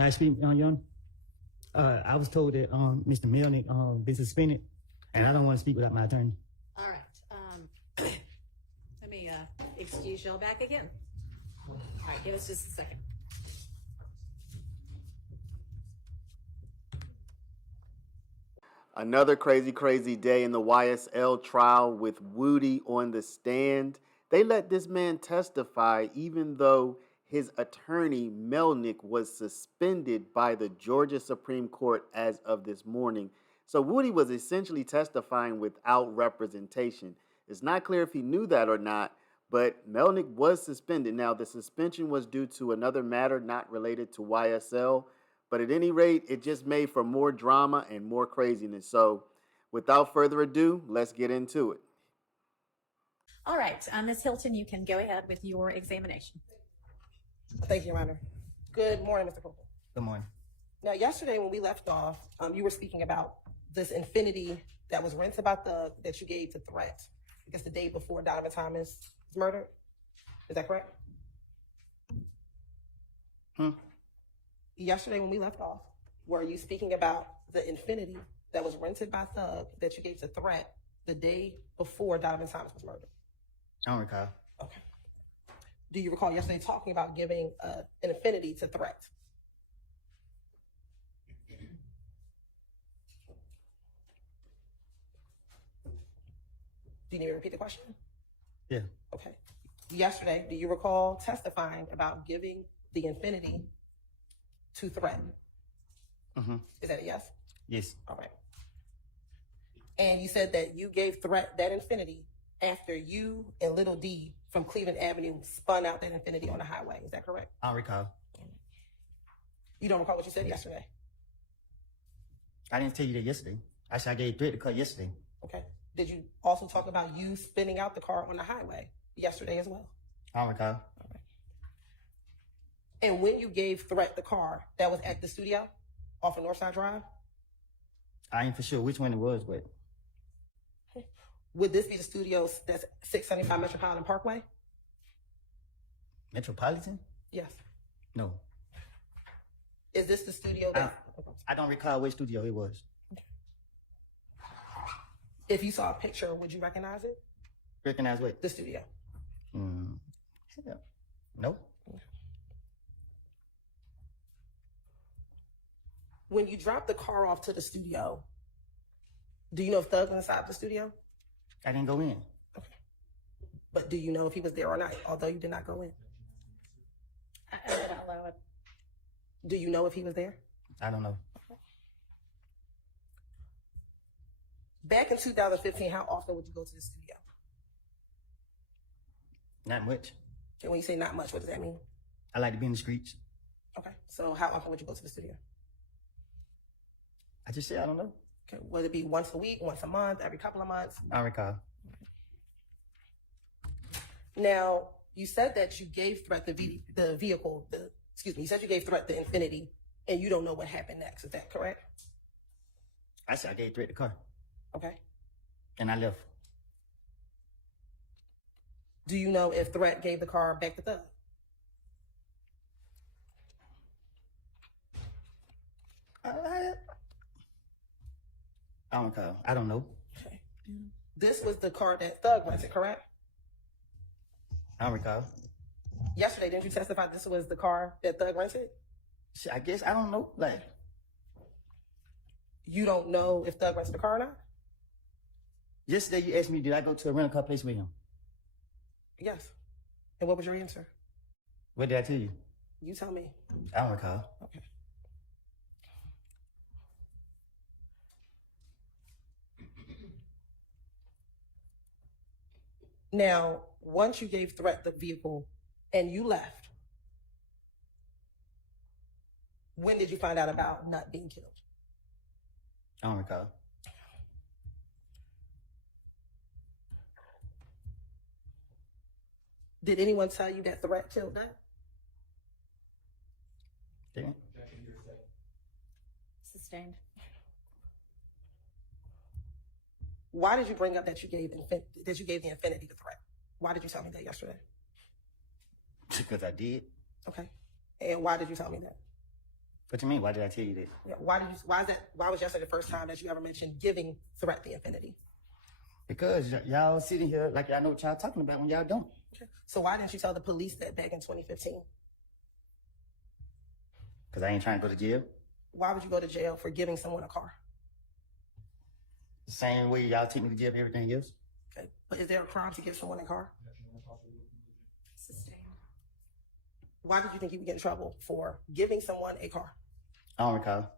May I speak, Your Honor? I was told that Mr. Melnick been suspended, and I don't want to speak without my attorney. All right. Let me excuse y'all back again. All right, give us just a second. Another crazy day in the YSL trial with Woody on the stand. They let this man testify even though his attorney, Melnick, was suspended by the Georgia Supreme Court as of this morning. So Woody was essentially testifying without representation. It's not clear if he knew that or not, but Melnick was suspended. Now, the suspension was due to another matter not related to YSL. But at any rate, it just made for more drama and more craziness. So without further ado, let's get into it. All right, Ms. Hilton, you can go ahead with your examination. Thank you, Your Honor. Good morning, Mr. Cooper. Good morning. Now, yesterday when we left off, you were speaking about this infinity that was rented about that you gave to Threat, I guess the day before Donovan Thomas was murdered. Is that correct? Yesterday when we left off, were you speaking about the infinity that was rented by Thug that you gave to Threat the day before Donovan Thomas was murdered? I don't recall. Okay. Do you recall yesterday talking about giving an infinity to Threat? Do you need me to repeat the question? Yeah. Okay. Yesterday, do you recall testifying about giving the infinity to Threat? Mm-hmm. Is that a yes? Yes. All right. And you said that you gave Threat that infinity after you and Little D from Cleveland Avenue spun out that infinity on the highway. Is that correct? I don't recall. You don't recall what you said yesterday? I didn't tell you that yesterday. Actually, I gave Threat the cut yesterday. Okay. Did you also talk about you spinning out the car on the highway yesterday as well? I don't recall. All right. And when you gave Threat the car, that was at the studio off of Northside Drive? I ain't for sure which one it was, but Would this be the studio that's 675 Metropolitan Parkway? Metropolitan? Yes. No. Is this the studio that... I don't recall which studio it was. If you saw a picture, would you recognize it? Recognize what? The studio. Yeah. No. When you dropped the car off to the studio, do you know if Thug was inside the studio? I didn't go in. Okay. But do you know if he was there or not, although you did not go in? I heard it out loud. Do you know if he was there? I don't know. Back in 2015, how often would you go to the studio? Not much. And when you say not much, what does that mean? I like to be in the streets. Okay. So how often would you go to the studio? I just said I don't know. Okay. Would it be once a week, once a month, every couple of months? I don't recall. Now, you said that you gave Threat you said you gave Threat the infinity, and you don't know what happened next. Is that correct? I said I gave Threat the car. Okay. And I left. Do you know if Threat gave the car back to Thug? I don't recall. I don't know. Okay. This was the car that Thug rented, correct? I don't recall. Yesterday, didn't you testify this was the car that Thug rented? Shit, I guess I don't know. Like, you don't know if Thug rented the car or not? yesterday you asked me, did I go to a rental car place with him? Yes. And what was your answer? What did I tell you? You tell me. I don't recall. Okay. Now, once you gave Threat the vehicle and you left, when did you find out about Nut being killed? I don't recall. Did anyone tell you that Threat killed Nut? Didn't. Sustained. Why did you bring up that you gave the infinity to Threat? Why did you tell me that yesterday? Because I did. Okay. And why did you tell me that? What you mean? Why did I tell you that? Yeah, why was yesterday the first time that you ever mentioned giving threat the infinity? Because y'all sitting here like y'all know what y'all talking about when y'all don't. Okay. So why didn't you tell the police that back in 2015? Because I ain't trying to go to jail. Why would you go to jail for giving someone a car? The same way y'all take me to jail for everything else. Okay. But is there a crime to give someone a car? Sustained. Why did you think you would get in trouble for giving someone a car? I don't recall.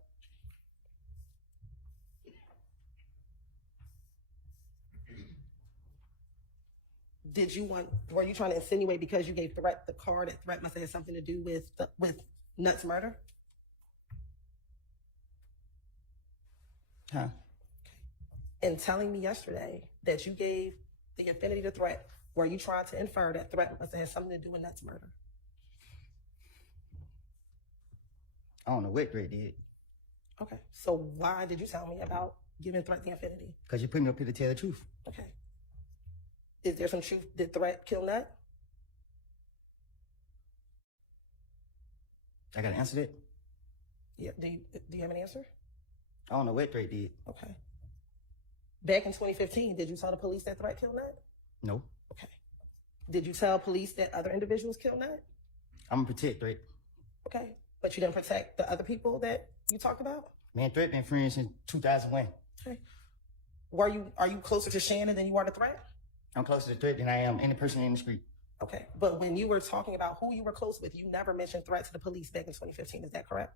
Were you trying to insinuate because you gave Threat the car that Threat must have had something to do with Nuts' murder? Huh? In telling me yesterday that you gave the infinity to Threat, were you trying to infer that Threat must have had something to do with Nuts' murder? I don't know what Threat did. Okay. So why did you tell me about giving Threat the infinity? Because you put me up here to tell the truth. Okay. Is there some truth? Did Threat kill Nut? I gotta answer that? Yeah. Do you have an answer? I don't know what Threat did. Okay. Back in 2015, did you tell the police that Threat killed Nut? No. Okay. Did you tell police that other individuals killed Nut? I'm gonna protect Threat. Okay. But you didn't protect the other people that you talked about? Me and Threat been friends since 2001. Okay. Are you closer to Shannon than you are to Threat? I'm closer to Threat than I am any person in the street. Okay. But when you were talking about who you were close with, you never mentioned Threat to the police back in 2015. Is that correct?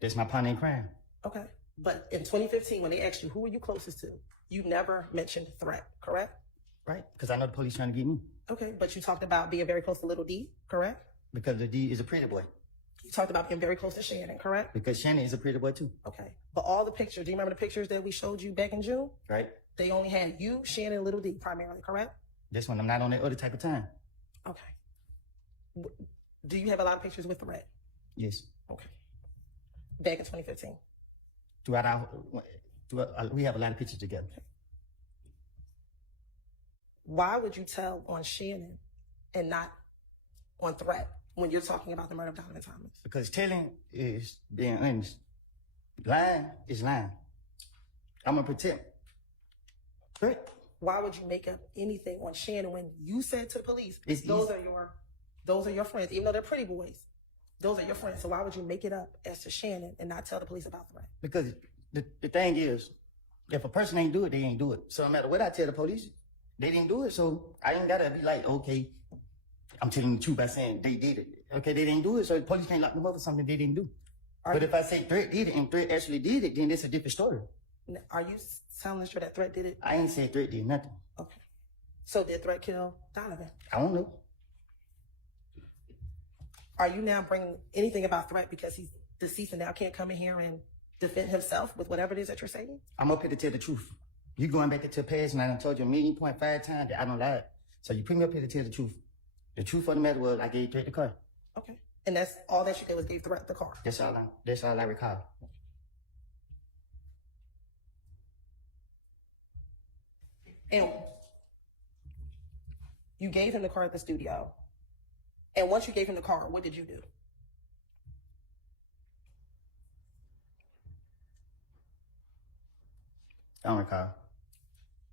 That's my partner in crime. Okay. But in 2015, when they asked you who were you closest to, you never mentioned Threat, correct? Right? Because I know the police trying to get me. Okay. But you talked about being very close to Little D, correct? Because the D is a pretty boy. You talked about being very close to Shannon, correct? Because Shannon is a pretty boy too. Okay. But all the pictures, do you remember the pictures that we showed you back in June? Right? They only had you, Shannon, and Little D primarily, correct? This one, I'm not on that other type of time. Okay. Do you have a lot of pictures with Threat? Yes. Okay. Back in 2015. We have a lot of pictures together. Why would you tell on Shannon and not on Threat when you're talking about the murder of Donovan Thomas? Because telling is being honest. Lying is lying. I'm gonna protect Threat. Why would you make up anything on Shannon when you said to the police, It's those easy. are your friends, even though they're pretty boys. Those are your friends. So why would you make it up as to Shannon and not tell the police about Threat? Because the thing is, if a person ain't do it, they ain't do it. So no matter what I tell the police, they didn't do it. So I ain't gotta be like, okay, I'm telling the truth by saying they did it. Okay, they didn't do it, so the police can't lock them up for something they didn't do. But if I say Threat did it and Threat actually did it, then it's a different story. Are you telling us that Threat did it? I ain't saying Threat did nothing. Okay. So did Threat kill Donovan? I don't know. Are you now bringing anything about Threat because he's deceased and now can't come in here and defend himself with whatever it is that you're saying? I'm up here to tell the truth. You going back into the past and I done told you 1.5 times that I don't lie. So you put me up here to tell the truth. The truth of the matter was I gave Threat the car. Okay. And that's all that you did was gave Threat the car. That's all I recall. And you gave him the car at the studio. And once you gave him the car, what did you do? I don't recall.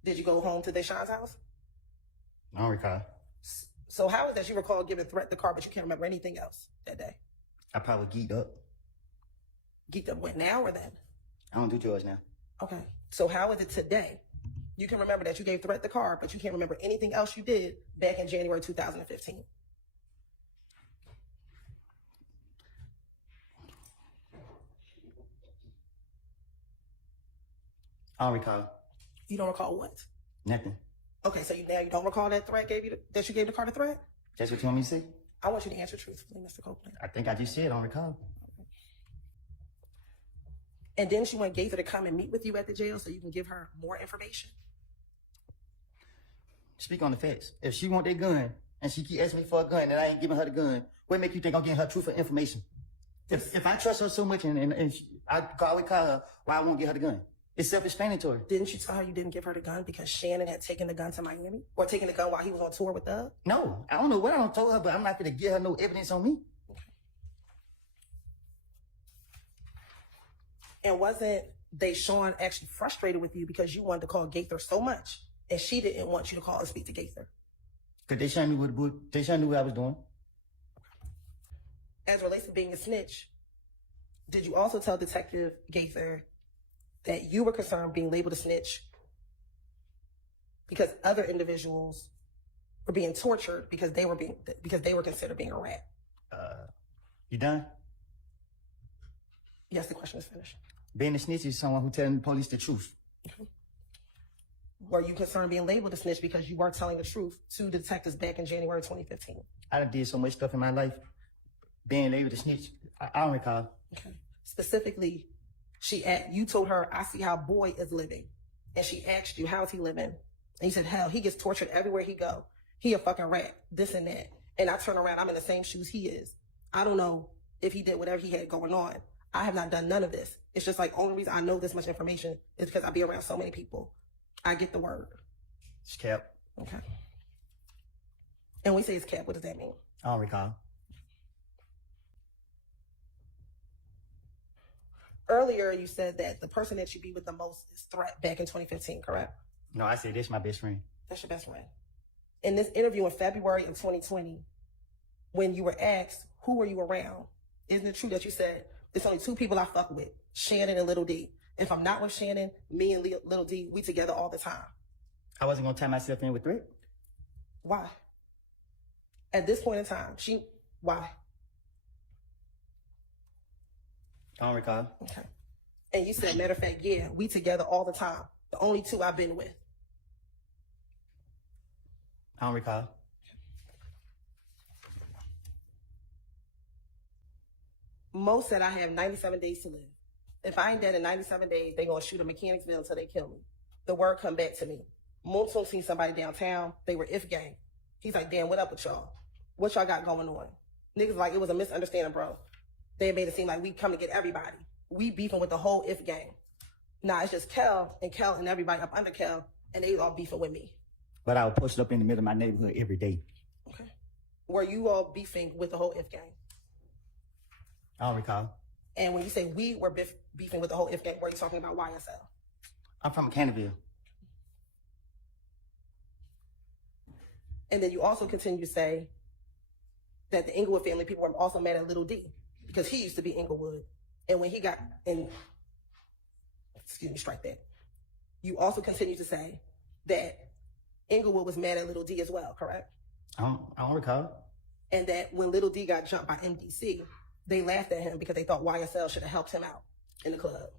Did you go home to Deshaun's house? I don't recall. So how is that you recall giving Threat the car, but you can't remember anything else that day? I probably geeked up. Geeked up when, now or then? I don't do drugs now. Okay. So how is it today? You can remember that you gave Threat the car, but you can't remember anything else you did back in January 2015. I don't recall. You don't recall what? Nothing. Okay, so you don't recall that Threat gave you that you gave the car to Threat? That's what you want me to say? I want you to answer truthfully, Mr. Copeland. I think I just said I don't recall. And then she went gave her to come and meet with you at the jail so you can give her more information. Speak on the facts. If she want that gun and she keep asking me for a gun and I ain't giving her the gun, what make you think I'm getting her truthful information? If I trust her so much and I always call her, why I won't get her the gun? It's self-explanatory. Didn't you tell her you didn't give her the gun because Shannon had taken the gun to Miami? Or taken the gun while he was on tour with Doug? No, I don't know what I don't told her, but I'm not going to give her no evidence on me. And wasn't Deshawn actually frustrated with you because you wanted to call Gaither so much and she didn't want you to call and speak to Gaither? Because Deshawn knew what I was doing. As it relates to being a snitch, did you also tell Detective Gaither that you were concerned being labeled a snitch because other individuals were being tortured because they were considered being a rat? You done? Yes, the question is finished. Being a snitch is someone who telling the police the truth. Were you concerned being labeled a snitch because you weren't telling the truth to detectives back in January 2015? I done did so much stuff in my life. Being labeled a snitch, I don't recall. Okay. Specifically, you told her, I see how boy is living. And she asked you, how's he living? And you said, hell, he gets tortured everywhere he go. He a fucking rat, this and that. And I turn around, I'm in the same shoes he is. I don't know if he did whatever he had going on. I have not done none of this. It's just like, only reason I know this much information is because I be around so many people. I get the word. It's cap. Okay. And when we say it's cap, what does that mean? I don't recall. Earlier, you said that the person that you be with the most is Threat back in 2015, correct? No, I said this my best friend. That's your best friend. In this interview in February of 2020, when you were asked, who were you around? Isn't it true that you said, there's only two people I fuck with, Shannon and Little D. If I'm not with Shannon, me and Little D, we together all the time. I wasn't going to tie myself in with Threat. Why? At this point in time, why? I don't recall. Okay. And you said, matter of fact, yeah, we together all the time. The only two I've been with. I don't recall. Most said I have 97 days to live. If I ain't dead in 97 days, they gonna shoot a Mechanicsville until they kill me. The word come back to me. Moonstone seen somebody downtown. They were If Gang. He's like, damn, what up with y'all? What y'all got going on? Niggas like, it was a misunderstanding, bro. They made it seem like we come to get everybody. We beefing with the whole If Gang. Nah, it's just Kel and everybody up under Kel, and they all beefing with me. But I would post up in the middle of my neighborhood every day. Okay. Were you all beefing with the whole If Gang? I don't recall. And when you say we were beefing with the whole If Gang, were you talking about YSL? I'm from Canterville. And then you also continue to say that the Inglewood family people were also mad at Little D because he used to be Inglewood. And when he got in, strike that. You also continue to say that Inglewood was mad at Little D as well, correct? I don't recall. And that when Little D got jumped by MDC, they laughed at him because they thought YSL should have helped him out in the club.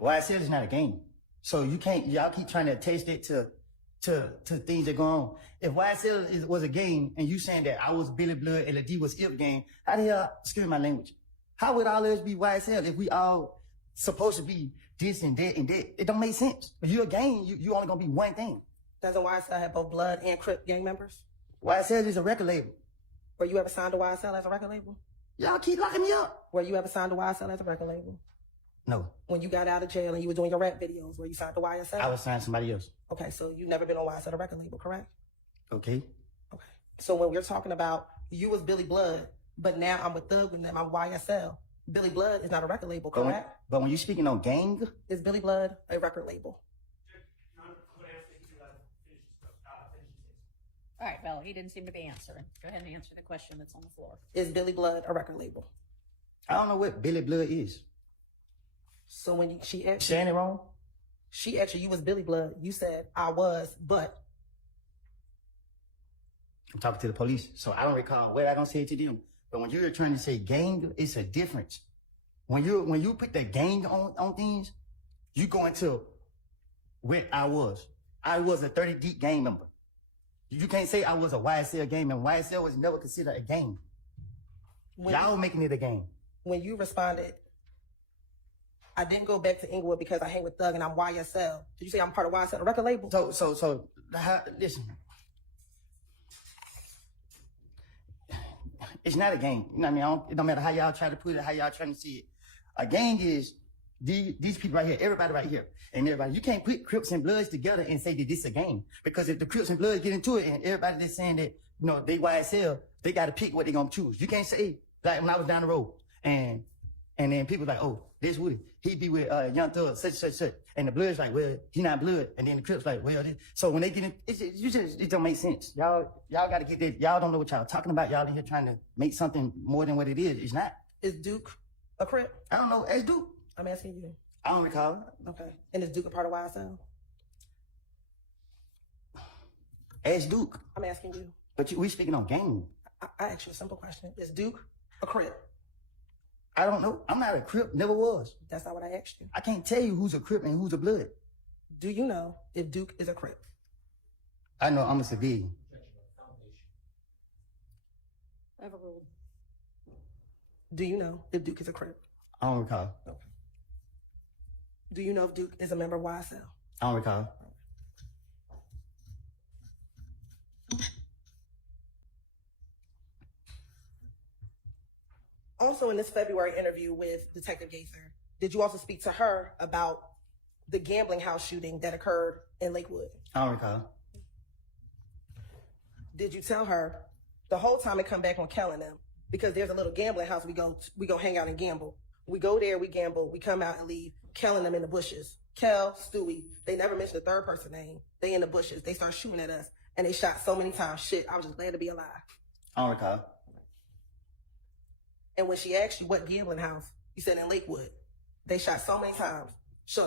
YSL is not a game. So y'all keep trying to attach it to things that go on. If YSL was a game and you saying that I was Billy Blood and the D was If Game, how the hell, excuse my language, how would all of us be YSL if we all supposed to be this and that and that? It don't make sense. If you're a gang, you only gonna be one thing. Doesn't YSL have both Blood and Crip gang members? YSL is a record label. Were you ever signed to YSL as a record label? Y'all keep locking me up. Were you ever signed to YSL as a record label? No. When you got out of jail and you were doing your rap videos, were you signed to YSL? I was signed to somebody else. Okay, so you've never been on YSL, the record label, correct? Okay. Okay. So when we're talking about you was Billy Blood, but now I'm with Thug and I'm YSL, Billy Blood is not a record label, correct? But when you're speaking on gang, is Billy Blood a record label? All right, well, he didn't seem to be answering. Go ahead and answer the question that's on the floor. Is Billy Blood a record label? I don't know what Billy Blood is. So when she asked Saying it wrong? She asked you was Billy Blood. You said, I was, but. I'm talking to the police, so I don't recall what I don't say to them. But when you're trying to say gang, it's a difference. When you put the gang on things, you go into where I was. I was a 30 Deep gang member. You can't say I was a YSL gang member. YSL was never considered a gang. Y'all making it a gang. When you responded, I didn't go back to Inglewood because I hang with Thug and I'm YSL. Did you say I'm part of YSL, the record label? Listen. It's not a gang. You know what I mean? It don't matter how y'all try to put it, how y'all trying to see it. A gang is these people right here, everybody right here, and everybody. You can't put Crips and Bloods together and say that this is a gang. Because if the Crips and Bloods get into it and everybody that's saying that, they YSL, they got to pick what they're going to choose. You can't say, like when I was down the road and then people like, oh, this Woody. He be with Young Thug, such. And the Blood's like, well, he not Blood. And then the Crips like, well, this. So when they get in, it don't make sense. Y'all got to get that. Y'all don't know what y'all talking about. Y'all in here trying to make something more than what it is. It's not. Is Duke a Crip? I don't know. Ask Duke. I'm asking you. I don't recall. Okay. And is Duke a part of YSL? Ask Duke. I'm asking you. But we speaking on game. I asked you a simple question. Is Duke a Crip? I don't know. I'm not a Crip. Never was. That's not what I asked you. I can't tell you who's a Crip and who's a Blood. Do you know if Duke is a Crip? I know I'm a civilian. Overruled. Do you know if Duke is a Crip? I don't recall. Okay. Do you know if Duke is a member of YSL? I don't recall. Also, in this February interview with Detective Gaither, did you also speak to her about the gambling house shooting that occurred in Lakewood? I don't recall. Did you tell her the whole time it come back on Kel and them, because there's a little gambling house we go hang out and gamble. We go there, we gamble, we come out and leave, Kel and them in the bushes. Kel, Stewie, they never mentioned the third person name. They in the bushes. They start shooting at us, and they shot so many times. Shit, I was just glad to be alive. I don't recall. And when she asked you what gambling house, you said in Lakewood. They shot so many times.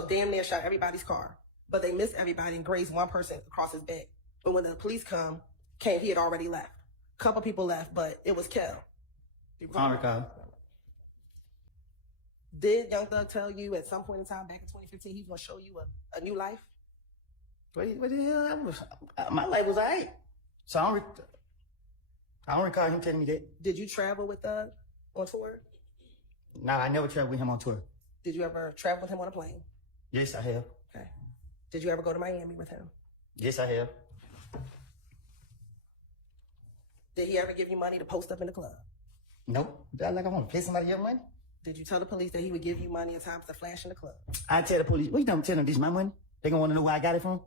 Damn near shot everybody's car. But they missed everybody and grazed one person across his back. But when the police came, he had already left. A couple people left, but it was Kel. I don't recall. Did Young Thug tell you at some point in time back in 2015 he was going to show you a new life? What the hell? My life was all right. So I don't recall him telling me that. Did you travel with Thug on tour? Nah, I never traveled with him on tour. Did you ever travel with him on a plane? Yes, I have. Okay. Did you ever go to Miami with him? Yes, I have. Did he ever give you money to post up in the club? Nope. I want to pay somebody your money. Did you tell the police that he would give you money at times to flash in the club? I tell the police, what you don't tell them this is my money? They gonna want to know where I got it from?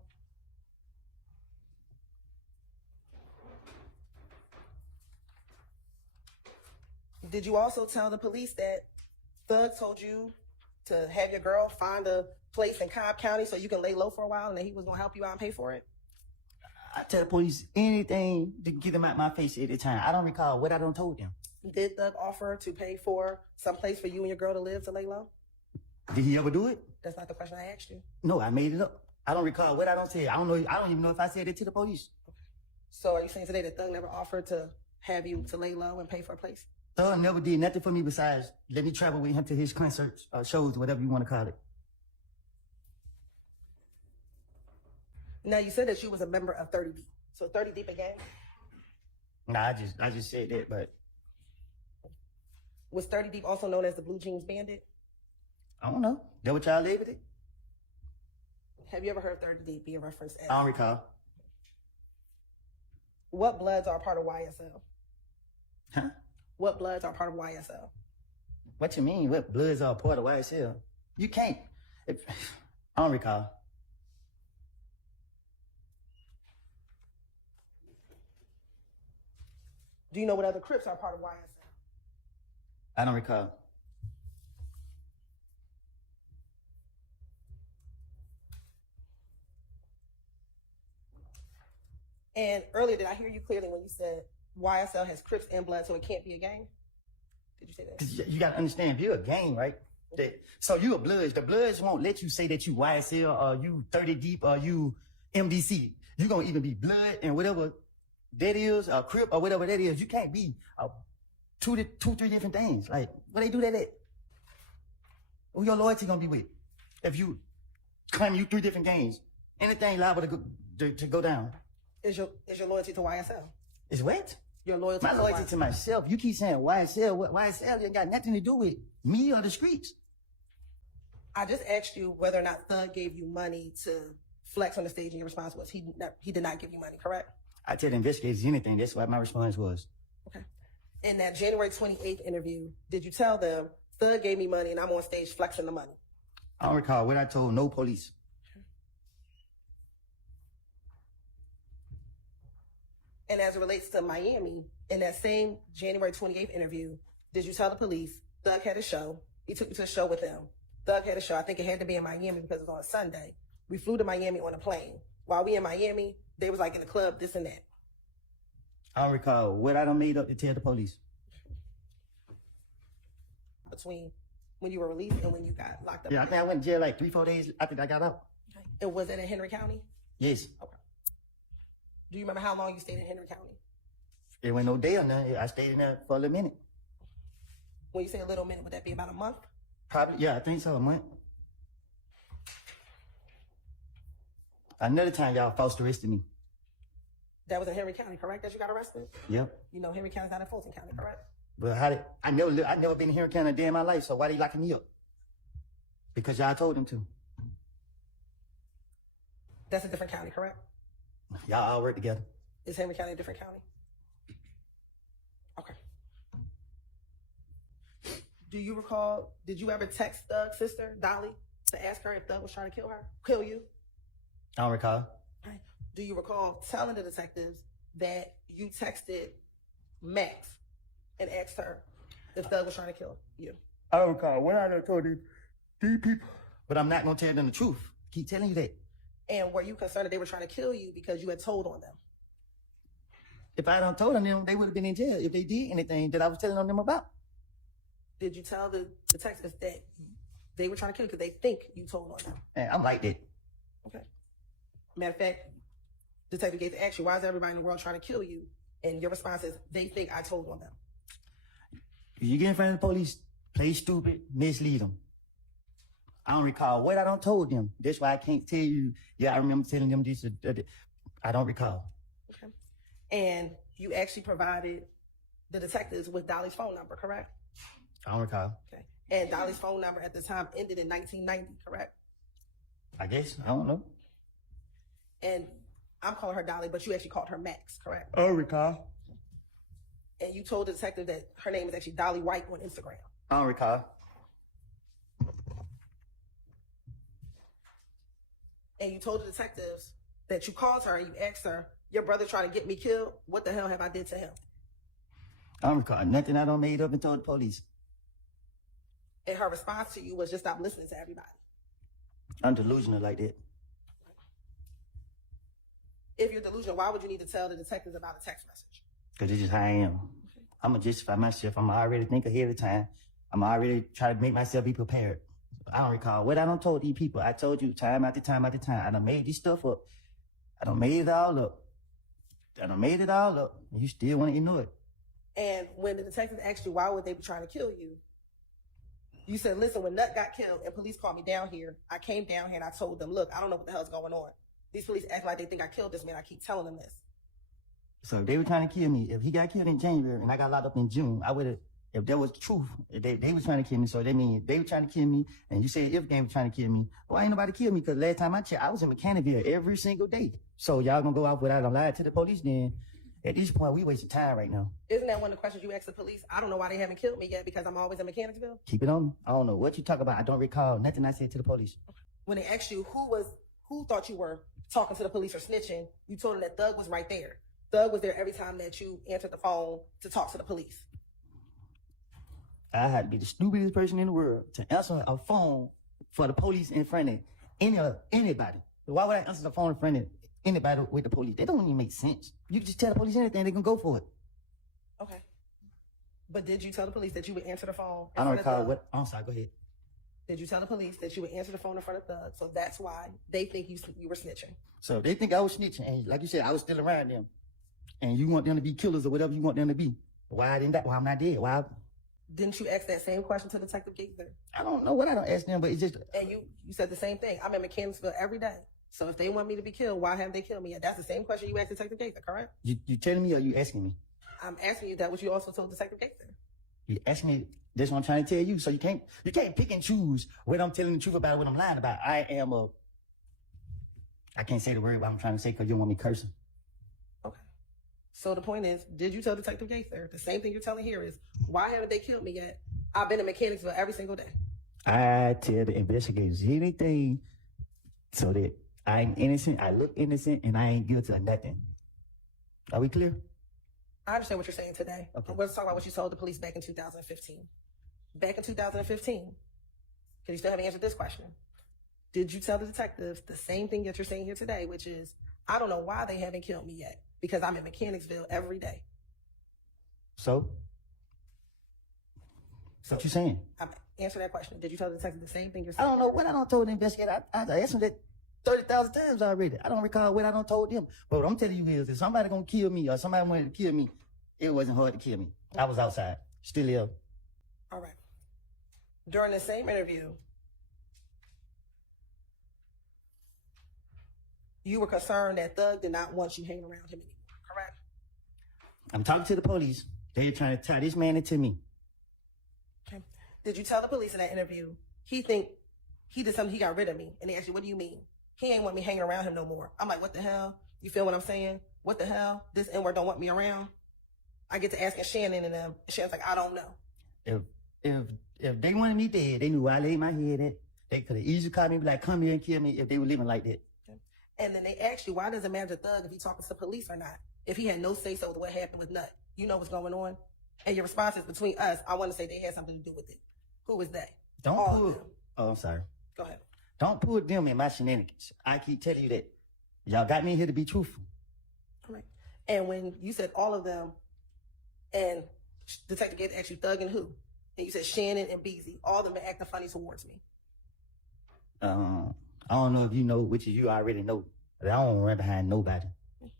Did you also tell the police that Thug told you to have your girl find a place in Cobb County so you can lay low for a while and that he was going to help you out and pay for it? I tell the police anything to get them out my face at the time. I don't recall what I done told them. Did Thug offer to pay for some place for you and your girl to live to lay low? Did he ever do it? That's not the question I asked you. No, I made it up. I don't recall what I don't say. I don't know. I don't even know if I said it to the police. So are you saying today that Thug never offered to have you to lay low and pay for a place? Thug never did nothing for me besides let me travel with him to his concerts, shows, whatever you want to call it. Now, you said that you was a member of 30 Deep. So 30 Deep a gang? Nah, I just said that, but Was 30 Deep also known as the Blue Jeans Bandit? I don't know. That what y'all labeled it? Have you ever heard 30 Deep be referenced as? I don't recall. What Bloods are part of YSL? Huh? What Bloods are part of YSL? What you mean? What Bloods are part of YSL? You can't. I don't recall. Do you know what other Crips are part of YSL? I don't recall. And earlier, did I hear you clearly when you said YSL has Crips and Blood, so it can't be a gang? Did you say that? 'Cause you gotta understand, if you're a gang, right? So you a Bloods. The Bloods won't let you say that you YSL or you 30 Deep or you MDC. You gonna even be Blood and whatever that is, a Crip or whatever that is. You can't be two, three different things. Like, what they do that at? Who your loyalty gonna be with? If you claim you three different gangs, anything liable to go down. Is your loyalty to YSL? Is what? Your loyalty My to loyalty YSL? to myself. You keep saying YSL. What YSL ain't got nothing to do with me or the streets. I just asked you whether or not Thug gave you money to flex on the stage, and your response was he did not give you money, correct? I tell the investigators anything. That's what my response was. Okay. In that January 28th interview, did you tell them Thug gave me money and I'm on stage flexing the money? I don't recall what I told no police. And as it relates to Miami, in that same January 28th interview, did you tell the police Thug had a show He took me to a show with them. Thug had a show. I think it had to be in Miami because it was on a Sunday. We flew to Miami on a plane. While we in Miami, they was like in the club, this and that. I don't recall what I done made up to tell the police. Between when you were released and when you got locked up. Yeah, I think I went to jail like 3-4 days after I got out. And was it in Henry County? Yes. Okay. Do you remember how long you stayed in Henry County? It went no day or nothing. I stayed in there for a little minute. When you say a little minute, would that be about a month? Probably, yeah, I think so, a month. Another time y'all false arrested me. That was in Henry County, correct? That you got arrested? Yep. You know Henry County's not in Fulton County, correct? But I never been here in Canada a day in my life, so why they locking me up? Because y'all told them to. That's a different county, correct? Y'all all work together. Is Henry County a different county? Okay. Do you recall, did you ever text Thug's sister, Dolly, to ask her if Thug was trying to kill you? I don't recall. Right. Do you recall telling the detectives that you texted Max and asked her if Thug was trying to kill you? I don't recall. What I done told these people. But I'm not going to tell them the truth. Keep telling you that. And were you concerned that they were trying to kill you because you had told on them? If I done told them, they would have been in jail if they did anything that I was telling them about. Did you tell the detectives that they were trying to kill you because they think you told on them? And I'm like that. Okay. Matter of fact, Detective Gates asked you, why is everybody in the world trying to kill you? And your response is, they think I told on them. If you get in front of the police, play stupid, mislead them. I don't recall what I done told them. That's why I can't tell you, yeah, I remember telling them this. I don't recall. Okay. And you actually provided the detectives with Dolly's phone number, correct? I don't recall. Okay. And Dolly's phone number at the time ended in 1990, correct? I guess. I don't know. And I'm calling her Dolly, but you actually called her Max, correct? I don't recall. And you told the detective that her name is actually Dolly White on Instagram. I don't recall. And you told the detectives that you called her and you asked her, your brother trying to get me killed? What the hell have I did to him? I don't recall nothing I done made up and told the police. And her response to you was just stop listening to everybody. I'm delusional like that. If you're delusional, why would you need to tell the detectives about a text message? Because it's just how I am. I'm going to justify myself. I'm already think ahead of time. I'm already trying to make myself be prepared. I don't recall what I done told these people. I told you time after time after time. I done made this stuff up. I done made it all up. And you still want to ignore it. And when the detectives asked you why would they be trying to kill you, you said, listen, when Nut got killed and police called me down here, I came down here and I told them, look, I don't know what the hell's going on. These police act like they think I killed this man. I keep telling them this. So if they were trying to kill me, if he got killed in January and I got locked up in June, I would have, if that was the truth, if they was trying to kill me, so that means they were trying to kill me, and you said if game was trying to kill me, well, ain't nobody kill me, because last time I checked, I was in Mechanicville every single day. So y'all gonna go out without a lie to the police then? At this point, we wasting time right now. Isn't that one of the questions you asked the police? I don't know why they haven't killed me yet because I'm always in Mechanicsville. Keep it on me. I don't know what you talk about. I don't recall nothing I said to the police. When they asked you who thought you were talking to the police or snitching, you told them that Thug was right there. Thug was there every time that you answered the phone to talk to the police. I had to be the stupidest person in the world to answer a phone for the police in front of anybody. Why would I answer the phone in front of anybody with the police? That don't even make sense. You can just tell the police anything, they can go for it. Okay. But did you tell the police that you would answer the phone in I don't front of recall Thug? what. I'm sorry, go ahead. Did you tell the police that you would answer the phone in front of Thug? So that's why they think you were snitching. So they think I was snitching, and like you said, I was still around them. And you want them to be killers or whatever you want them to be. Why didn't that? Why I'm not dead? Why? Didn't you ask that same question to Detective Gaither? I don't know what I don't ask them, but it's just. And you said the same thing. I'm in Mechanicsville every day. So if they want me to be killed, why haven't they killed me yet? That's the same question you asked Detective Gaither, correct? You telling me or you asking me? I'm asking you that what you also told Detective Gaither. You asking me. That's what I'm trying to tell you. So you can't pick and choose what I'm telling the truth about, what I'm lying about. I can't say the word what I'm trying to say because you don't want me cursing. Okay. So the point is, did you tell Detective Gaither? The same thing you're telling here is, why haven't they killed me yet? I've been in Mechanicsville every single day. I tell the investigators anything so that I'm innocent, I look innocent, and I ain't guilty of nothing. Are we clear? I understand what you're saying today. Okay. Let's talk about what you told the police back in 2015. back in 2015, because you still haven't answered this question. Did you tell the detectives the same thing that you're saying here today, which is, I don't know why they haven't killed me yet, because I'm in Mechanicsville every day. So? What you saying? Answer that question. Did you tell the detective the same thing you're I saying? don't know what I don't told the investigator. I asked him that 30,000 times already. I don't recall what I don't told him. But what I'm telling you is, if somebody gonna kill me or somebody wanted to kill me, it wasn't hard to kill me. I was outside, still ill. All right. During the same interview, you were concerned that Thug did not want you hanging around him anymore, correct? I'm talking to the police. They're trying to tie this man into me. Okay. Did you tell the police in that interview he think he did something, he got rid of me? And they asked you, what do you mean? He ain't want me hanging around him no more. I'm like, what the hell? You feel what I'm saying? What the hell? This N-word don't want me around? I get to asking Shannon and them. And Shannon's like, I don't know. If they wanted me dead, they knew where I laid my head at. They could have easily called me and be like, come here and kill me if they were living like that. Okay. And then they asked you, why does it matter to Thug if he talking to the police or not? If he had no say-so with what happened with Nut, you know what's going on? And your response is, between us, I want to say they had something to do with it. Who was they? Don't All pull. of them. Oh, I'm sorry. Go ahead. Don't put them in my shenanigans. I keep telling you that. Y'all got me in here to be truthful. All right. And when you said all of them, and Detective Gates asked you Thug and who? And you said Shannon and Beezy. All of them been acting funny towards me. I don't know if you know, which you already know, but I don't run behind nobody.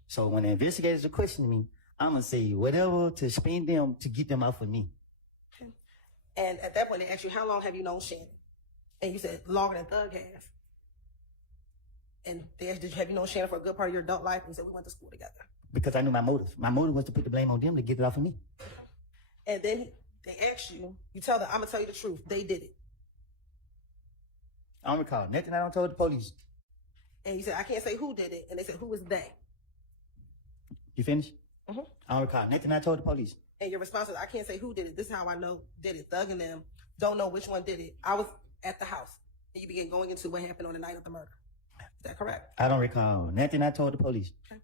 So when the investigators are questioning me, I'm going to say whatever to spin them to get them off of me. Okay. And at that point, they asked you, how long have you known Shannon? And you said, longer than Thug has. And they asked, have you known Shannon for a good part of your adult life? And you said, we went to school together. Because I knew my motive. My motive was to put the blame on them to get it off of me. And then they asked you, you tell them, I'm going to tell you the truth. They did it. I don't recall nothing I don't told the police. And you said, I can't say who did it. And they said, who was they? You finished? Mm-hmm. I don't recall nothing I told the police. And your response was, I can't say who did it. This is how I know did it. Thug and them don't know which one did it. I was at the house. And you began going into what happened on the night of the murder. Is that correct? I don't recall nothing I told the police. Okay.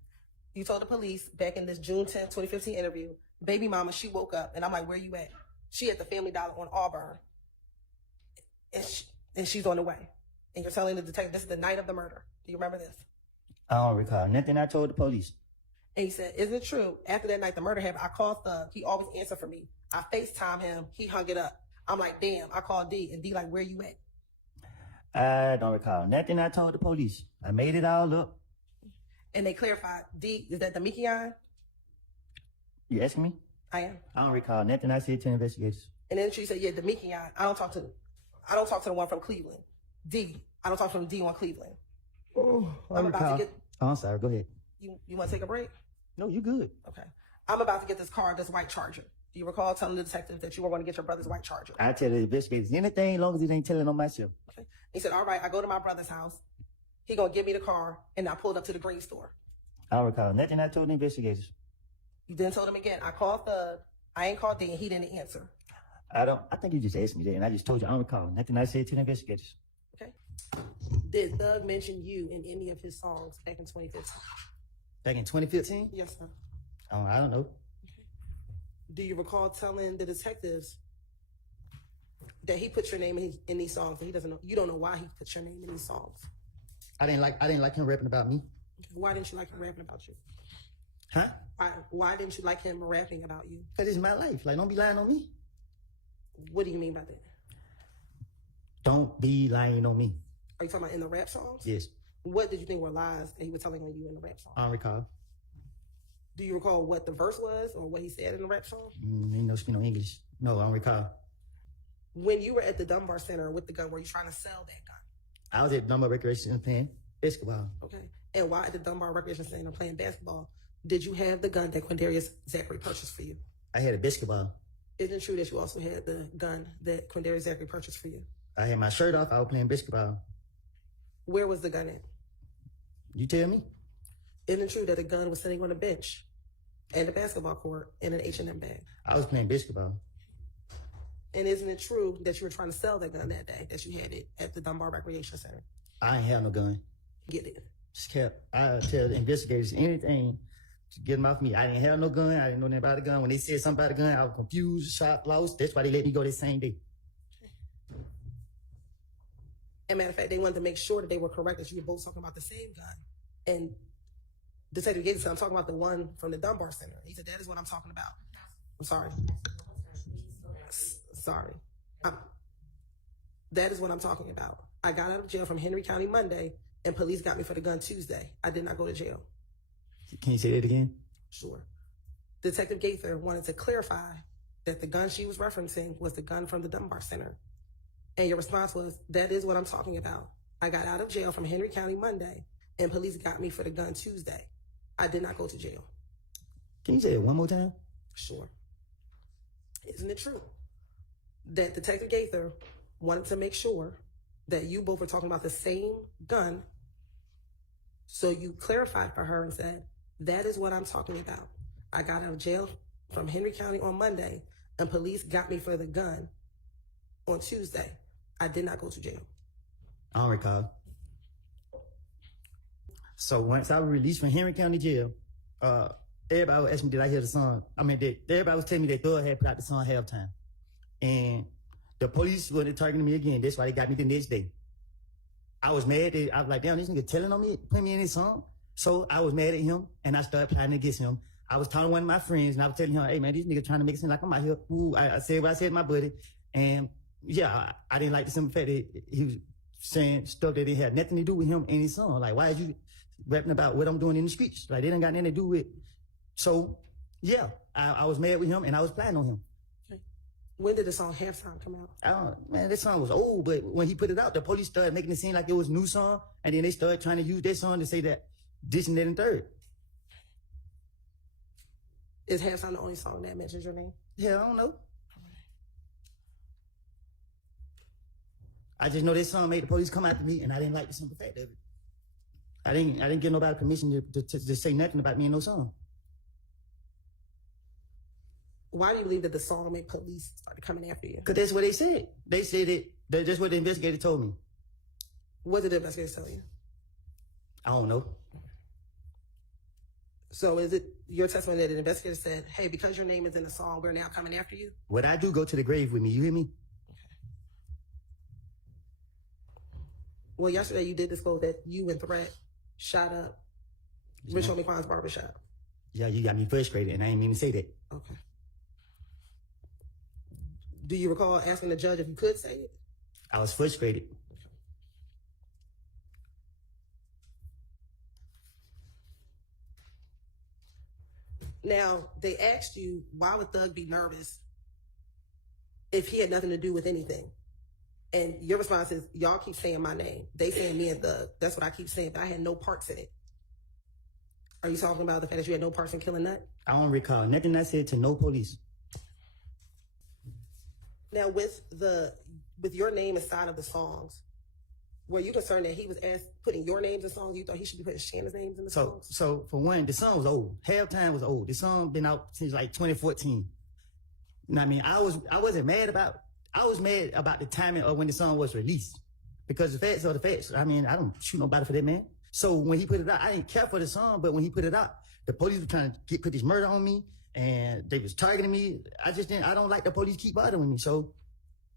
You told the police back in this June 10, 2015 interview, baby mama, she woke up. And I'm like, where you at? She at the Family Dollar on Auburn. And she's on the way. And you're telling the detective, this is the night of the murder. Do you remember this? I don't recall nothing I told the police. And he said, isn't it true? After that night the murder happened, I called Thug. He always answered for me. I FaceTime him. He hung it up. I'm like, damn. I called D. And D like, where you at? I don't recall nothing I told the police. I made it all up. And they clarified, D, is that the Mikion? You asking me? I am. I don't recall nothing I said to the investigators. And then she said, yeah, the Mikion. I don't talk to the one from Cleveland. D. I don't talk to the D1 Cleveland. Oh, I'm about to get. Oh, I'm sorry. Go ahead. You want to take a break? No, you good. Okay. I'm about to get this car, this white Charger. Do you recall telling the detective that you were going to get your brother's white Charger? I tell the investigators anything as long as it ain't telling on myself. Okay. He said, all right, I go to my brother's house. He going to give me the car. And I pulled up to the green store. I don't recall nothing I told the investigators. You then told him again. I called Thug. I ain't called D, and he didn't answer. I think you just asked me that, and I just told you I don't recall nothing I said to the investigators. Okay. Did Thug mention you in any of his songs back in 2015? Back in 2015? Yes, sir. I don't know. Okay. Do you recall telling the detectives that he put your name in these songs, and he doesn't know? You don't know why he put your name in these songs. I didn't like him rapping about me. Why didn't you like him rapping about you? Huh? Why didn't you like him rapping about you? Because it's my life. Like, don't be lying on me. What do you mean by that? Don't be lying on me. Are you talking about in the rap songs? Yes. What did you think were lies that he was telling on you in the rap song? I don't recall. Do you recall what the verse was or what he said in the rap song? Ain't no speak no English. No, I don't recall. When you were at the Dunbar Center with the gun, were you trying to sell that gun? I was at Dunbar Recreation Center playing basketball. Okay. And while at the Dunbar Recreation Center playing basketball, did you have the gun that Quindarius Zachary purchased for you? I had a basketball. Isn't it true that you also had the gun that Quindarius Zachary purchased for you? I had my shirt off. I was playing basketball. Where was the gun at? You tell me? Isn't it true that the gun was sitting on a bench and a basketball court in an H&M bag? I was playing basketball. And isn't it true that you were trying to sell that gun that day, that you had it at the Dunbar Recreation Center? I ain't have no gun. Get it. Just kept. I tell the investigators anything to get them off me. I didn't have no gun. I didn't know nothing about the gun. When they said something about the gun, I was confused, shocked, lost. That's why they let me go that same day. And matter of fact, they wanted to make sure that they were correct, that you were both talking about the same gun. And Detective Gates said, I'm talking about the one from the Dunbar Center. He said, that is what I'm talking about. I'm sorry. Sorry. That is what I'm talking about. I got out of jail from Henry County Monday, and police got me for the gun Tuesday. I did not go to jail. Can you say that again? Sure. Detective Gaither wanted to clarify that the gun she was referencing was the gun from the Dunbar Center. And your response was, that is what I'm talking about. I got out of jail from Henry County Monday, and police got me for the gun Tuesday. I did not go to jail. Can you say it one more time? Sure. Isn't it true that Detective Gaither wanted to make sure that you both were talking about the same gun, so you clarified for her and said, that is what I'm talking about. I got out of jail from Henry County on Monday, and police got me for the gun on Tuesday. I did not go to jail. I don't recall. So once I was released from Henry County Jail, everybody was asking me, did I hear the song? Everybody was telling me that Thug had put out the song Halftime. And the police were targeting me again. That's why they got me the next day. I was mad. I was like, damn, this nigga telling on me, putting me in his song. So I was mad at him, and I started plotting against him. I was talking to one of my friends, and I was telling him, hey, man, this nigga trying to make it seem like I'm out here. Ooh, I said what I said to my buddy. And yeah, I didn't like the simple fact that he was saying stuff that didn't have nothing to do with him and his song. Like, why is you rapping about what I'm doing in the streets? Like, they didn't got nothing to do with. So, yeah, I was mad with him, and I was plotting on him. Okay. When did the song Halftime come out? Man, this song was old, but when he put it out, the police started making it seem like it was a new song, and then they started trying to use that song to say that this and that and third. Is Halftime the only song that mentions your name? Yeah, I don't know. I just know this song made the police come after me, and I didn't like the simple fact of it. I didn't give nobody permission to say nothing about me in no song. Why do you believe that the song made police started coming after you? Because that's what they said. They said it. That's what the investigator told me. What did the investigators tell you? I don't know. So is it your testimony that the investigator said, hey, because your name is in the song, we're now coming after you? What I do, go to the grave with me. You hear me? Well, yesterday you did disclose that you and Threat shot up Rich Homie Quan's barbershop. Yeah, you got me frustrated, and I ain't mean to say that. Okay. Do you recall asking the judge if you could say it? I was frustrated. Now, they asked you, why would Thug be nervous if he had nothing to do with anything? And your response is, y'all keep saying my name. They saying me and Thug. That's what I keep saying, but I had no parts in it. Are you talking about the fact that you had no parts in killing Nut? I don't recall nothing I said to no police. Now, with your name inside of the songs, were you concerned that he was putting your names in songs? You thought he should be putting Shannon's names in the songs? So for one, the song was old. Halftime was old. The song been out since like 2014. You know what I mean? I wasn't mad about. I was mad about the timing of when the song was released, because the facts are the facts. I mean, I don't shoot nobody for that, man. So when he put it out, I didn't care for the song, but when he put it out, the police were trying to put this murder on me, and they was targeting me. I don't like the police keep bothering me. So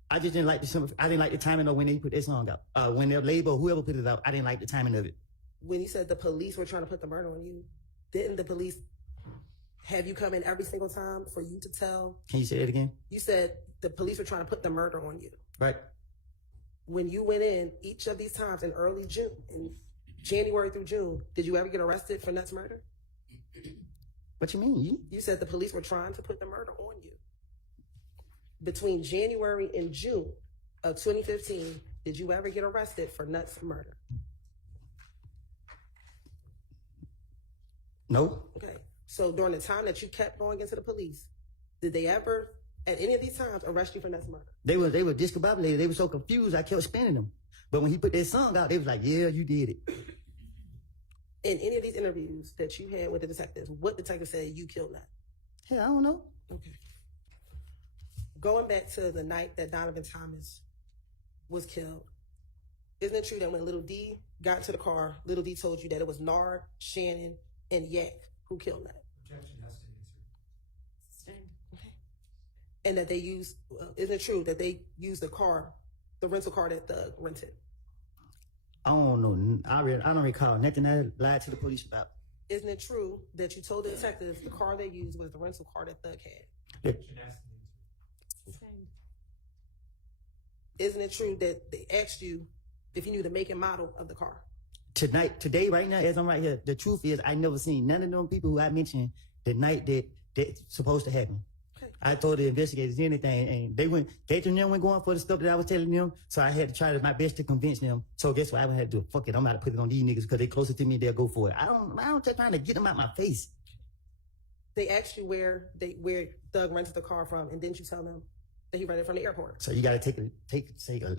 I just didn't like the timing of when they put that song out. When their label, whoever put it out, I didn't like the timing of it. When you said the police were trying to put the murder on you, didn't the police have you come in every single time for you to tell? Can you say that again? You said the police were trying to put the murder on you. Right. When you went in each of these times in early June, in January through June, did you ever get arrested for Nut's murder? What you mean? You said the police were trying to put the murder on you. Between January and June of 2015, did you ever get arrested for Nut's murder? No. Okay. So during the time that you kept going into the police, did they ever, at any of these times, arrest you for Nut's murder? They were discombobulated. They were so confused, I kept spinning them. But when he put that song out, they was like, yeah, you did it. In any of these interviews that you had with the detectives, what detective said you killed Nut? Hey, I don't know. Okay. Going back to the night that Donovan Thomas was killed, isn't it true that when Little D got into the car, Little D told you that it was Nard, Shannon, and Yak who killed Nut? Objection has to answer. Sustained. Okay. And that they used, isn't it true that they used the rental car that Thug rented? I don't know. I don't recall nothing I lied to the police about. Isn't it true that you told the detectives the car they used was the rental car that Thug had? That- Janessa answered. Isn't it true that they asked you if you knew the make and model of the car? today, right now, as I'm right here, the truth is I never seen none of them people who I mentioned the night that that's supposed to happen. Okay. I told the investigators anything, and they and them went going for the stuff that I was telling them. So I had to try my best to convince them. So guess what? I had to do? Fuck it, I'm about to put it on these niggas because they closer to me. They'll go for it. I don't just trying to get them out my face. They asked you where Thug rented the car from, and didn't you tell them that he rented from the airport? So you got to take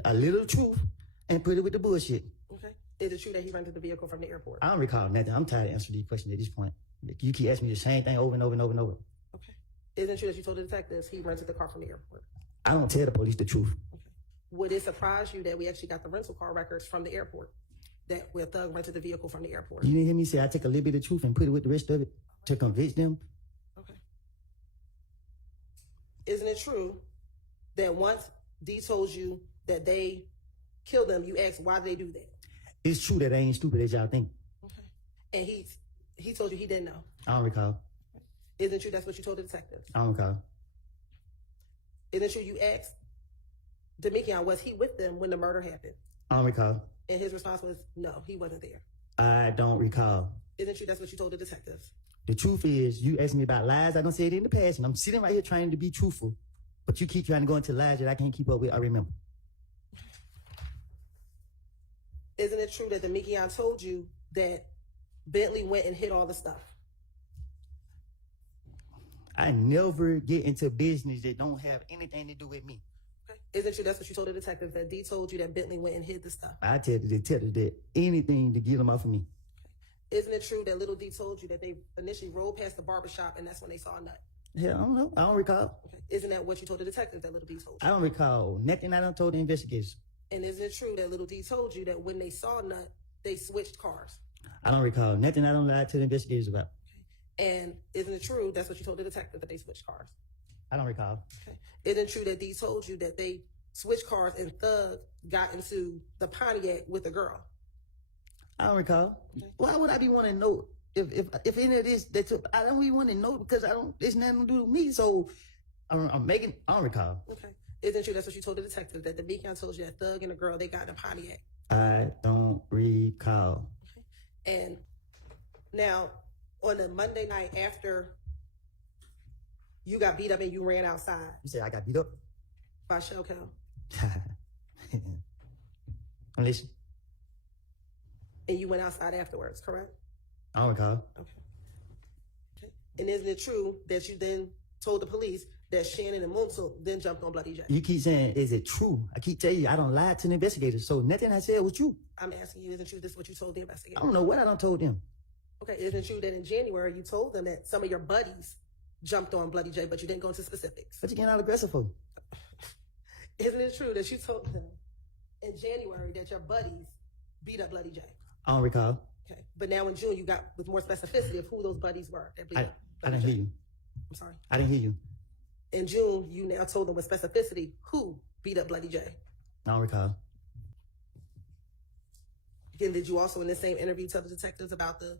a little truth and put it with the bullshit. Okay. Is it true that he rented the vehicle from the airport? I don't recall nothing. I'm tired of answering these questions at this point. You keep asking me the same thing over and over and over and over. Okay. Isn't it true that you told the detectives he rented the car from the airport? I don't tell the police the truth. Okay. Would it surprise you that we actually got the rental car records from the airport, that where Thug rented the vehicle from the airport? You didn't hear me say I take a little bit of truth and put it with the rest of it to convince them? Okay. Isn't it true that once D told you that they killed them, you asked why did they do that? It's true that I ain't stupid as y'all think. Okay. And he told you he didn't know. I don't recall. Isn't it true that's what you told the detectives? I don't recall. Isn't it true you asked Demekion, was he with them when the murder happened? I don't recall. And his response was, no, he wasn't there. I don't recall. Isn't it true that's what you told the detectives? The truth is, you asked me about lies. I don't say it in the past, and I'm sitting right here trying to be truthful. But you keep trying to go into lies that I can't keep up with. I remember. Isn't it true that Demekion told you that Bentley went and hid all the stuff? I never get into business that don't have anything to do with me. Okay. Isn't it true that's what you told the detectives, that D told you that Bentley went and hid the stuff? I tell the detectives that anything to get them off of me. Isn't it true that Little D told you that they initially rode past the barbershop and that's when they saw a nut? Hell, I don't know. I don't recall. Okay. Isn't that what you told the detectives, that Little D told you? I don't recall nothing I done told the investigators. And isn't it true that Little D told you that when they saw Nut, they switched cars? I don't recall nothing I don't lie to the investigators about. And isn't it true that's what you told the detective, that they switched cars? I don't recall. Okay. Isn't it true that D told you that they switched cars and Thug got into the Pontiac with a girl? I don't recall. Okay. Why would I be wanting to know if any of this I don't even want to know because it's nothing to do with me. So I don't recall. Okay. Isn't it true that's what you told the detective, that the Demekion told you that Thug and the girl, they got in a Pontiac? I don't recall. Okay. And now, on the Monday night after you got beat up and you ran outside You say I got beat up? by Shell Cal, Listen, and you went outside afterwards, correct? I don't recall. Okay. Okay. And isn't it true that you then told the police that Shannon and Munzel then jumped on Bloody J? You keep saying, is it true? I keep telling you, I don't lie to the investigators. So nothing I said was true. I'm asking you, isn't it true this is what you told the I investigators? don't know what I done told them. Okay, isn't it true that in January you told them that some of your buddies jumped on Bloody J, but you didn't go into specifics? What you getting all aggressive for? Isn't it true that you told them in January that your buddies beat up Bloody J? I don't recall. Okay, but now in June you got with more specificity of who those buddies were that beat I up didn't Bloody hear J. you. I'm sorry. I didn't hear you. In June, you now told them with specificity who beat up Bloody J. I don't recall. Again, did you also in the same interview tell the detectives about the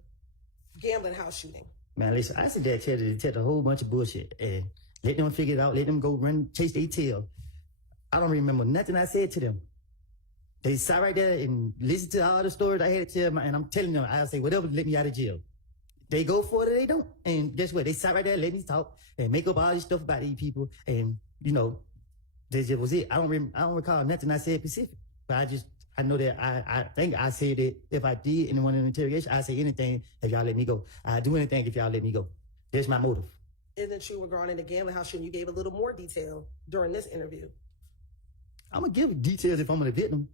gambling house shooting? Man, listen, I said that tell the detective a whole bunch of bullshit and let them figure it out. Let them go run, chase their tail. I don't remember nothing I said to them. They sat right there and listened to all the stories I had to tell them, and I'm telling them, I'll say, whatever, let me out of jail. They go for it or they don't. And guess what? They sat right there, let me talk and make up all this stuff about these people. And, you know, that just was it. I don't recall nothing I said specific. But I know that I think I said that if I did in one of the interrogation, I'd say anything if y'all let me go. I'd do anything if y'all let me go. There's my motive. Isn't it true regarding the gambling house shooting, you gave a little more detail during this interview? I'm going to give details if I'm a victim.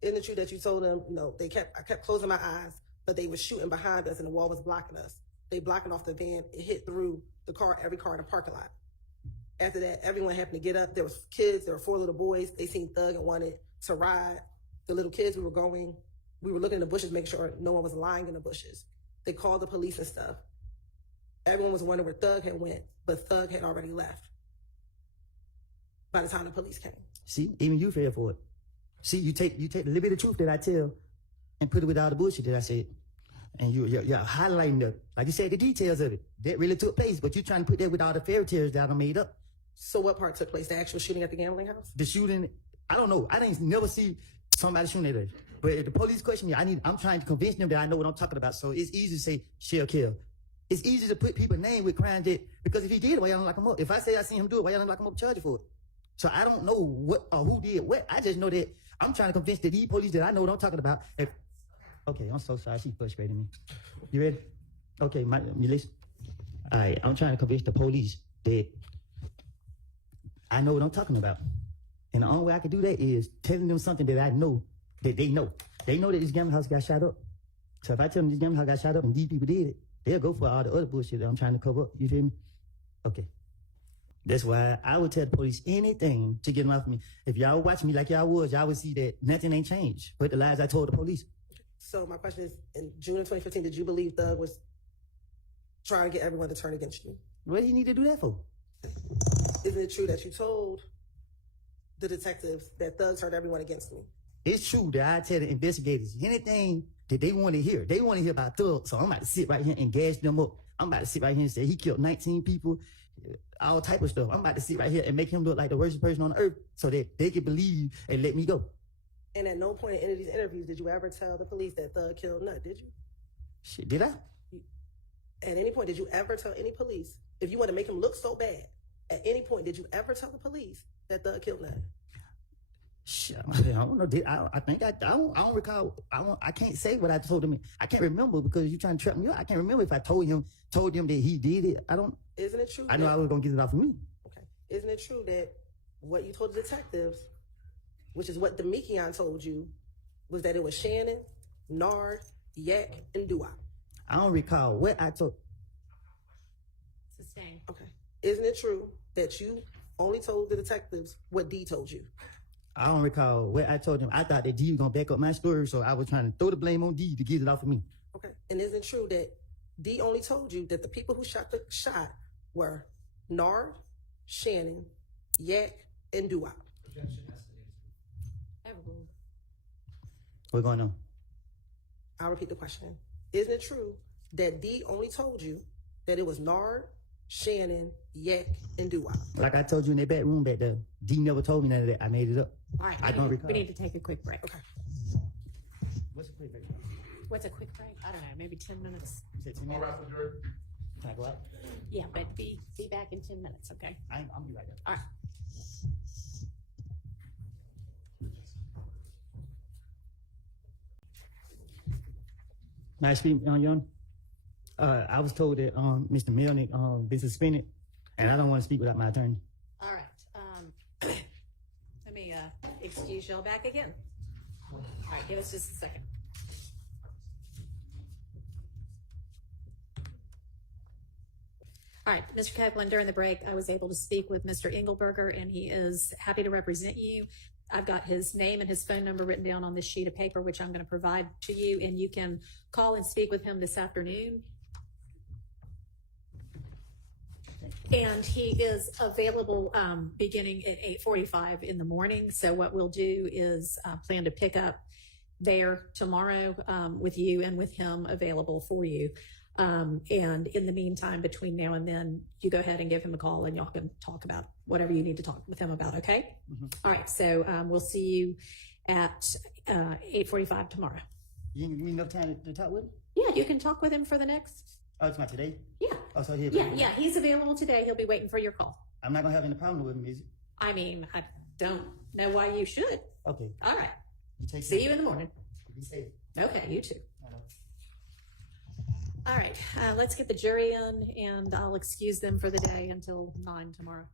Isn't it true that you told them, you know, I kept closing my eyes, but they were shooting behind us and the wall was blocking us. They blocking off the van. It hit through the car, every car in the parking lot. After that, everyone happened to get up. There was kids. There were 4 little boys. They seen Thug and wanted to ride. The little kids, we were looking in the bushes, making sure no one was lying in the bushes. They called the police and stuff. Everyone was wondering where Thug had went, but Thug had already left by the time the police came. See, even you fell for it. See, you take the little bit of truth that I tell and put it with all the bullshit that I said. And you're highlighting like you said, the details of it. That really took place, but you're trying to put that with all the fairy tales that I made up. So what part took place? The actual shooting at the gambling house? The shooting, I don't know. I didn't never see somebody shooting at us. But if the police question me, I'm trying to convince them that I know what I'm talking about. So it's easy to say, shell kill. It's easy to put people's name with crimes that, because if he did it, why y'all don't lock him up? If I say I seen him do it, why y'all don't lock him up, charge it for it? So I don't know what or who did what. I just know that I'm trying to convince that these police that I know what I'm talking about. Okay, I'm so sorry. She's frustrating me. You ready? Okay, you listen. All right, I'm trying to convince the police that I know what I'm talking about. And the only way I can do that is telling them something that I know that they know. They know that this gambling house got shot up. So if I tell them this gambling house got shot up and these people did it, they'll go for all the other bullshit that I'm trying to cover up. You feel me? Okay. That's why I would tell the police anything to get them off me. If y'all watch me like y'all was, y'all would see that nothing ain't changed. But the lies I told the police. So my question is, in June of 2015, did you believe Thug was trying to get everyone to turn against you? What do you need to do that for? Isn't it true that you told the detectives that Thug turned everyone against me? It's true that I tell the investigators anything that they want to hear. They want to hear about Thug. So I'm about to sit right here and gas them up. I'm about to sit right here and say he killed 19 people, all type of stuff. I'm about to sit right here and make him look like the worst person on earth so that they can believe and let me go. And at no point in any of these interviews did you ever tell the police that Thug killed Nut, did you? Shit, did I? At any point did you ever tell any police, if you want to make him look so bad, at any point did you ever tell the police that Thug killed Nut? Shit, I don't know. I think I don't recall. I can't say what I told him. I can't remember because you're trying to trap me up. I can't remember if I told him that he did it. I don't. Isn't it true? I know I was gonna get it off of me. Okay. Isn't it true that what you told the detectives, which is what Demekion told you, was that it was Shannon, Nard, Yak, and Dua? I don't recall what I told. Sustain. Okay. Isn't it true that you only told the detectives what D told you? I don't recall what I told him. I thought that D was gonna back up my story, so I was trying to throw the blame on D to get it off of me. Okay. And isn't it true that D only told you that the people who shot the shot were Nard, Shannon, Yak, and Dua? Objection, that's the answer. Overruled. What's going on? I'll repeat the question. Isn't it true that D only told you that it was Nard, Shannon, Yak, and Dua? Like I told you in that back room back there, D never told me none of that. I made it up. All right. I don't recall. We need to take a quick break. Okay. What's a quick break? What's a quick break? I don't know. Maybe 10 minutes. You said 10 minutes? Can I go out? Yeah, but be back in 10 minutes, okay? I'll be right there. All right. Nice speaking, Young. I was told that Mr. Melnick been suspended, and I don't want to speak without my attorney. All right. Let me excuse y'all back again. All right, give us just a second. All right, Mr. Copeland, during the break, I was able to speak with Mr. Engelberger, and he is happy to represent you. I've got his name and his phone number written down on this sheet of paper, which I'm going to provide to you, and you can call and speak with him this afternoon. And he is available beginning at 8:45 in the morning. So what we'll do is plan to pick up there tomorrow with you and with him available for you. And in the meantime, between now and then, you go ahead and give him a call and y'all can talk about whatever you need to talk with him about, okay? Mm-hmm. All right, so we'll see you at 8:45 tomorrow. You give me enough time to talk with him? Yeah, you can talk with him for the next... Oh, it's not today? Yeah. Oh, so he'll Yeah, he's available today. He'll be waiting for your call. I'm not going to have any problem with him, is it? I mean, I don't know why you should. Okay. All right. You take See you in the morning. Be safe. Okay, you too. All right, let's get the jury in, and I'll excuse them for the day until 9 tomorrow.